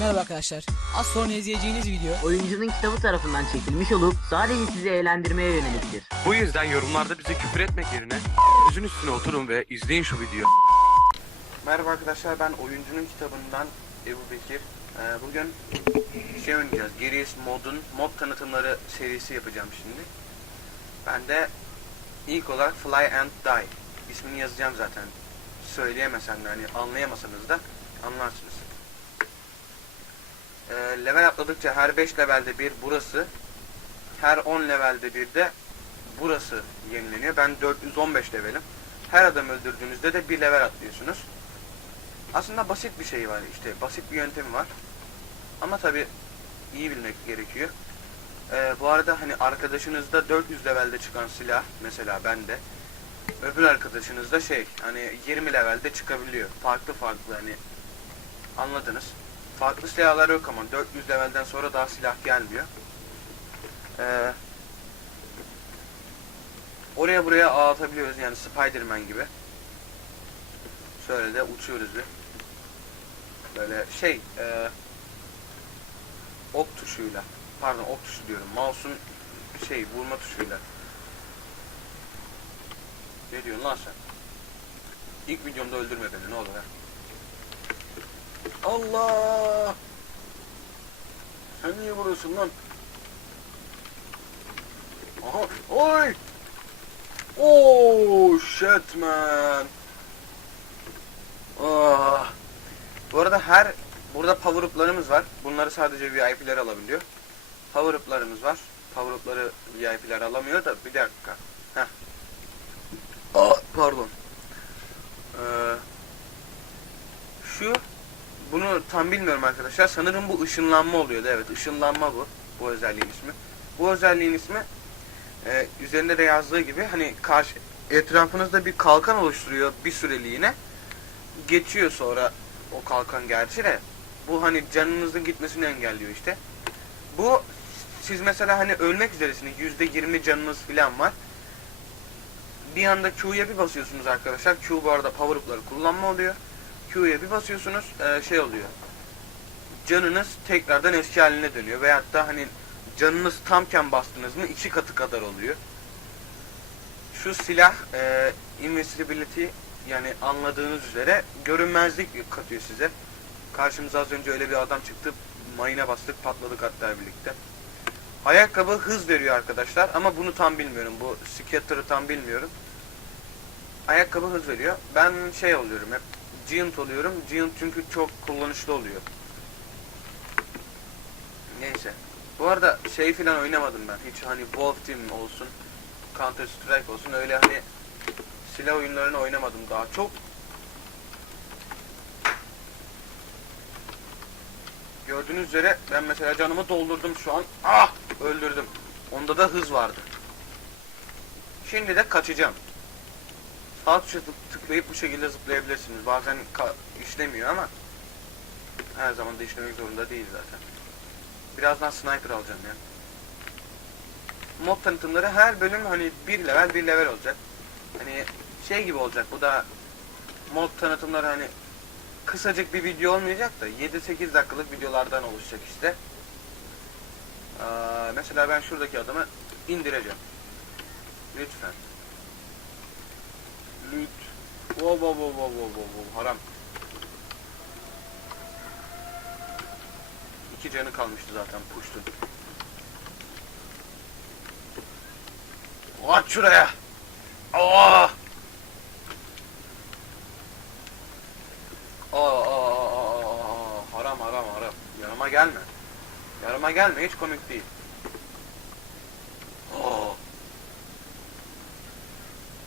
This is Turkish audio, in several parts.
Merhaba arkadaşlar. Az sonra izleyeceğiniz video oyuncunun kitabı tarafından çekilmiş olup sadece sizi eğlendirmeye yöneliktir. Bu yüzden yorumlarda bize küfür etmek yerine yüzün üstüne oturun ve izleyin şu videoyu. Merhaba arkadaşlar ben oyuncunun kitabından Ebu Bekir. Ee, bugün şey oynayacağız. Gears Mod'un mod tanıtımları serisi yapacağım şimdi. Ben de ilk olarak Fly and Die. İsmini yazacağım zaten. Söyleyemesem de hani anlayamasanız da anlarsınız. Ee, level atladıkça her 5 levelde bir burası, her 10 levelde bir de burası yenileniyor. Ben 415 levelim. Her adam öldürdüğünüzde de bir level atlıyorsunuz. Aslında basit bir şey var işte. Basit bir yöntemi var. Ama tabi iyi bilmek gerekiyor. Ee, bu arada hani arkadaşınızda 400 levelde çıkan silah mesela bende. Öbür arkadaşınızda şey hani 20 levelde çıkabiliyor. Farklı farklı hani anladınız. Farklı silahlar yok ama 400 levelden sonra daha silah gelmiyor. Ee, oraya buraya ağ atabiliyoruz yani Spiderman gibi. Şöyle de uçuyoruz bir. Böyle şey e, ok tuşuyla pardon ok tuşu diyorum mouse'un şey vurma tuşuyla ne diyorsun lan sen İlk videomda öldürme beni ne olur ha Allah sen niye vuruyorsun lan aha oy oh shit man Ah. Bu arada her burada power up'larımız var. Bunları sadece VIP'ler alabiliyor. Power up'larımız var. Power up'ları VIP'ler alamıyor da bir dakika. Heh. Aa, pardon. Ee, şu bunu tam bilmiyorum arkadaşlar. Sanırım bu ışınlanma oluyordu. Evet, ışınlanma bu. Bu özelliğin ismi. Bu özelliğin ismi e, üzerinde de yazdığı gibi hani karşı etrafınızda bir kalkan oluşturuyor bir süreliğine geçiyor sonra o kalkan gerçi de bu hani canınızın gitmesini engelliyor işte. Bu siz mesela hani ölmek üzeresiniz yüzde yirmi canınız falan var. Bir anda Q'ya bir basıyorsunuz arkadaşlar. Q bu arada power up'ları kullanma oluyor. Q'ya bir basıyorsunuz e, şey oluyor. Canınız tekrardan eski haline dönüyor. Veyahut da hani canınız tamken bastınız mı iki katı kadar oluyor. Şu silah e, invisibility yani anladığınız üzere görünmezlik katıyor size. Karşımıza az önce öyle bir adam çıktı. Mayına bastık patladık hatta birlikte. Ayakkabı hız veriyor arkadaşlar ama bunu tam bilmiyorum. Bu Scatter'ı tam bilmiyorum. Ayakkabı hız veriyor. Ben şey oluyorum hep. Giant oluyorum. Giant çünkü çok kullanışlı oluyor. Neyse. Bu arada şey filan oynamadım ben. Hiç hani Wolf Team olsun, Counter Strike olsun öyle hani silah oyunlarını oynamadım daha çok. Gördüğünüz üzere ben mesela canımı doldurdum şu an. Ah! Öldürdüm. Onda da hız vardı. Şimdi de kaçacağım. Sağ tuşa tık- tıklayıp bu şekilde zıplayabilirsiniz. Bazen işlemiyor ama her zaman da işlemek zorunda değil zaten. Birazdan sniper alacağım ya. Mod tanıtımları her bölüm hani bir level bir level olacak. Hani şey gibi olacak bu da mod tanıtımları hani kısacık bir video olmayacak da 7-8 dakikalık videolardan oluşacak işte. Aa, mesela ben şuradaki adamı indireceğim. Lütfen. Lüt. Wow wow wow wow wow wow haram. İki canı kalmıştı zaten puştu. Aç şuraya. Aa, aa, aa, aa, aa, haram haram haram. Yanıma gelme. Yanıma gelme hiç komik değil. Aa.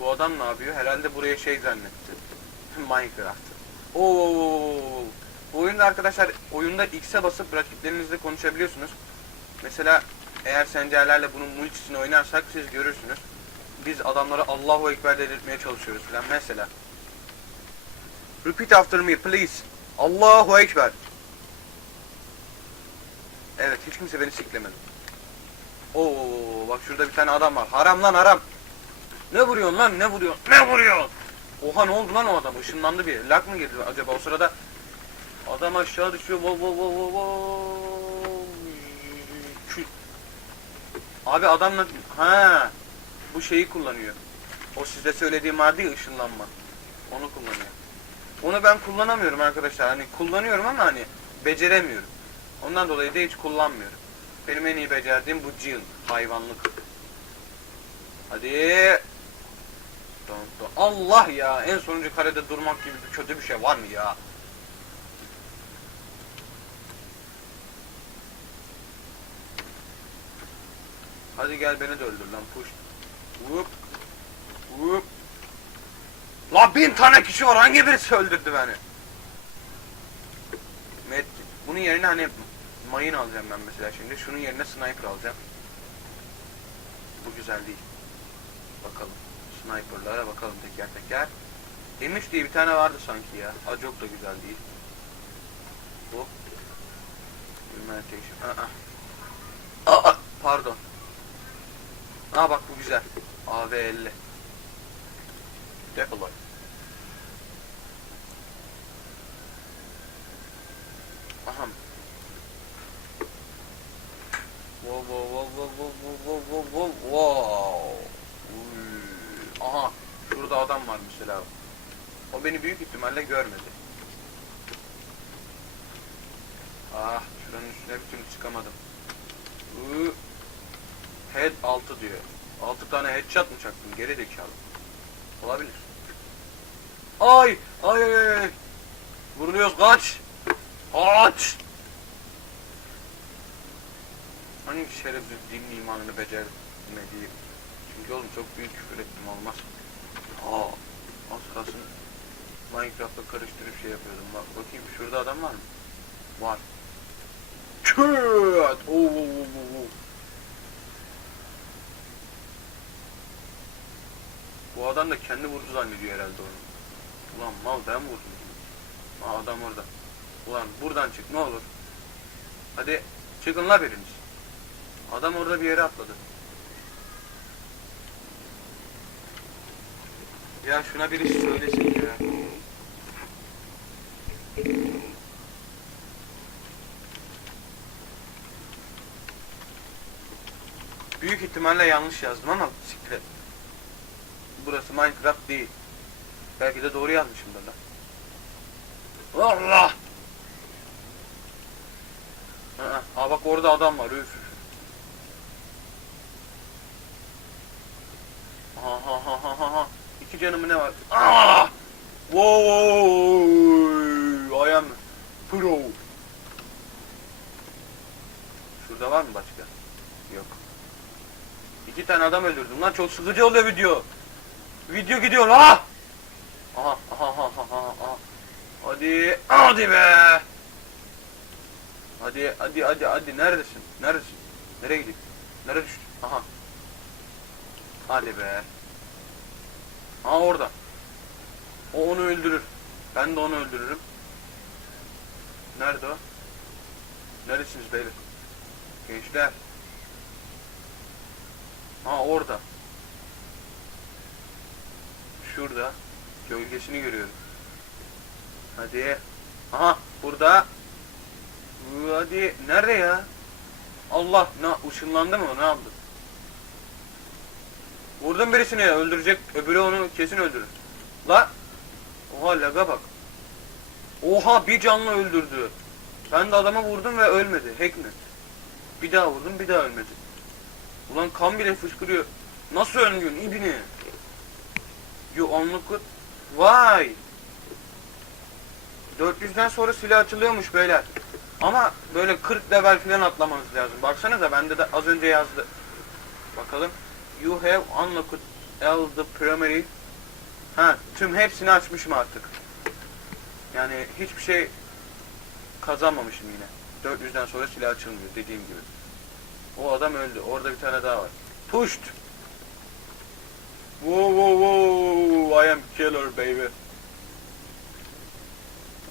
Bu adam ne yapıyor? Herhalde buraya şey zannetti. Minecraft. Oo. Bu oyunda arkadaşlar oyunda X'e basıp rakiplerinizle konuşabiliyorsunuz. Mesela eğer sencerlerle bunun multisini oynarsak siz görürsünüz. Biz adamlara Allahu Ekber dedirtmeye çalışıyoruz falan mesela. Repeat after me please. Allahu Ekber. Evet hiç kimse beni siklemedi. Oo bak şurada bir tane adam var. Haram lan haram. Ne vuruyorsun lan ne vuruyorsun? Ne vuruyorsun? Oha ne oldu lan o adam? Işınlandı bir. Lag mı girdi acaba o sırada? Adam aşağı düşüyor. Wow, wow, wow, wow, wow. Abi adamla ha bu şeyi kullanıyor. O size söylediğim vardı ya ışınlanma. Onu kullanıyor. Onu ben kullanamıyorum arkadaşlar. Hani kullanıyorum ama hani beceremiyorum. Ondan dolayı da hiç kullanmıyorum. Benim en iyi becerdiğim bu Jill. Hayvanlık. Hadi. Dön, dön. Allah ya en sonuncu karede durmak gibi bir kötü bir şey var mı ya? Hadi gel beni de öldür lan push. Whoop. Whoop. La bin tane kişi var hangi birisi öldürdü beni? Met bunun yerine hani mayın alacağım ben mesela şimdi. Şunun yerine sniper alacağım. Bu güzel değil. Bakalım. Sniper'lara bakalım teker teker. M3 diye bir tane vardı sanki ya. Acok da güzel değil. Bu. Humanitarian. Aa. Aa, pardon. Aa bak bu güzel. AV50. Deploy. Aha. Wow wow wow wow wow wow wow wow wow. Aha. Şurada adam var mesela. O beni büyük ihtimalle görmedi. Ah, şuranın üstüne bir türlü çıkamadım. Uy. Head 6 diyor. 6 tane headshot mı çaktım? Geri zekalı. Olabilir. Ay! Ay ay ay! Vuruluyoruz kaç! Kaç! Hangi şerefsiz din imanını becermediği. Çünkü oğlum çok büyük küfür ettim olmaz. Aa, az kalsın Minecraft'la karıştırıp şey yapıyordum. Bak bakayım şurada adam var mı? Var. Oo, oo, oo, oo. Bu adam da kendi vurdu zannediyor herhalde onu. Ulan mal ben vurdum. Aa, adam orada. Ulan buradan çık ne olur. Hadi çıkın la biriniz. Adam orada bir yere atladı. Ya şuna birisi söylesin ya. Büyük ihtimalle yanlış yazdım ama siktir. Burası Minecraft değil. Belki de doğru yazmışımdır lan. Allah! Ha, ha bak orada adam var. Üf. Ha ha ha ha ha. İki canımı ne var? Ah! Wow! I am pro. Şurada var mı başka? Yok. İki tane adam öldürdüm lan çok sıkıcı oluyor video. Video gidiyor la. Aha aha aha aha aha. Hadi hadi be. Hadi hadi hadi hadi neredesin? Neredesin? Nereye gidiyorsun? Nereye düştün? Aha. Hadi be. Aha orada. O onu öldürür. Ben de onu öldürürüm. Nerede o? Neredesiniz beyler? Gençler. Ha orada. Şurada. Gölgesini görüyorum. Hadi. Aha burada. Hadi. Nerede ya? Allah. Ne ışınlandı mı? Ne yaptı? Vurdum birisini öldürecek. Öbürü onu kesin öldürür. La. Oha laga bak. Oha bir canlı öldürdü. Ben de adama vurdum ve ölmedi. Hack mi? Bir daha vurdum bir daha ölmedi. Ulan kan bile fışkırıyor. Nasıl ölmüyorsun ibni? You unlock it. Vay. 400'den sonra silah açılıyormuş beyler. Ama böyle 40 level falan atlamanız lazım. Baksanıza bende de az önce yazdı. Bakalım. You have unlocked all the primary. Ha, tüm hepsini açmışım artık. Yani hiçbir şey kazanmamışım yine. 400'den sonra silah açılmıyor dediğim gibi. O adam öldü. Orada bir tane daha var. Pushed. Whoa whoa whoa. I am killer baby.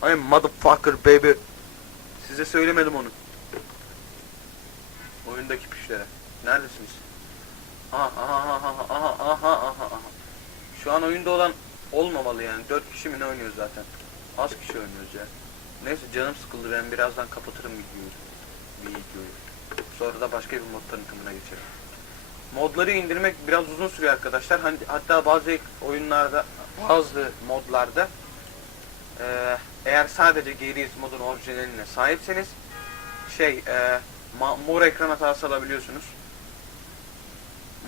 I am motherfucker baby. Size söylemedim onu. Oyundaki pişlere. Neredesiniz? Aha aha aha aha aha aha aha. Şu an oyunda olan olmamalı yani. 4 kişi mi ne oynuyoruz zaten? Az kişi oynuyoruz ya. Neyse canım sıkıldı ben birazdan kapatırım videoyu. Videoyu. Sonra da başka bir mod tanıtımına geçelim. Modları indirmek biraz uzun sürüyor arkadaşlar. Hani hatta bazı oyunlarda, bazı modlarda eee, eğer sadece Gears modun orijinaline sahipseniz şey ma- mor ekran hatası alabiliyorsunuz.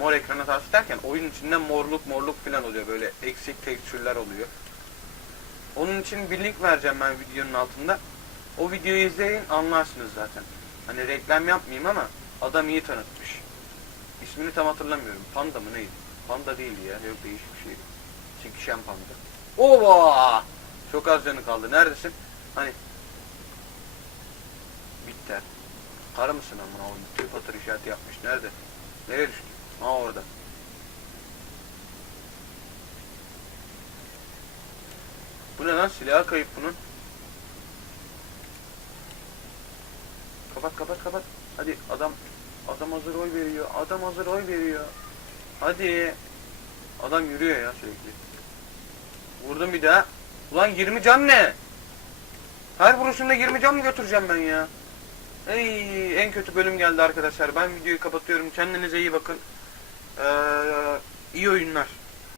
Mor ekran hatası derken oyun içinde morluk morluk falan oluyor. Böyle eksik tekstürler oluyor. Onun için bir link vereceğim ben videonun altında. O videoyu izleyin anlarsınız zaten. Hani reklam yapmayayım ama adam iyi tanıtmış. İsmini tam hatırlamıyorum. Panda mı neydi? Panda değildi ya. Yok değişik bir şeydi. Çekişen panda. Ova! Çok az canı kaldı. Neredesin? Hani Bitti. Karı mısın amına oğlum? Tüp atır işareti yapmış. Nerede? Nereye düştü? Ha orada. Bu ne lan? Silahı kayıp bunun. Kapat kapat kapat. Hadi adam adam hazır oy veriyor. Adam hazır oy veriyor. Hadi. Adam yürüyor ya sürekli. Vurdum bir daha. Ulan 20 can ne? Her vuruşunda 20 can mı götüreceğim ben ya? Ey en kötü bölüm geldi arkadaşlar. Ben videoyu kapatıyorum. Kendinize iyi bakın. Ee, iyi oyunlar.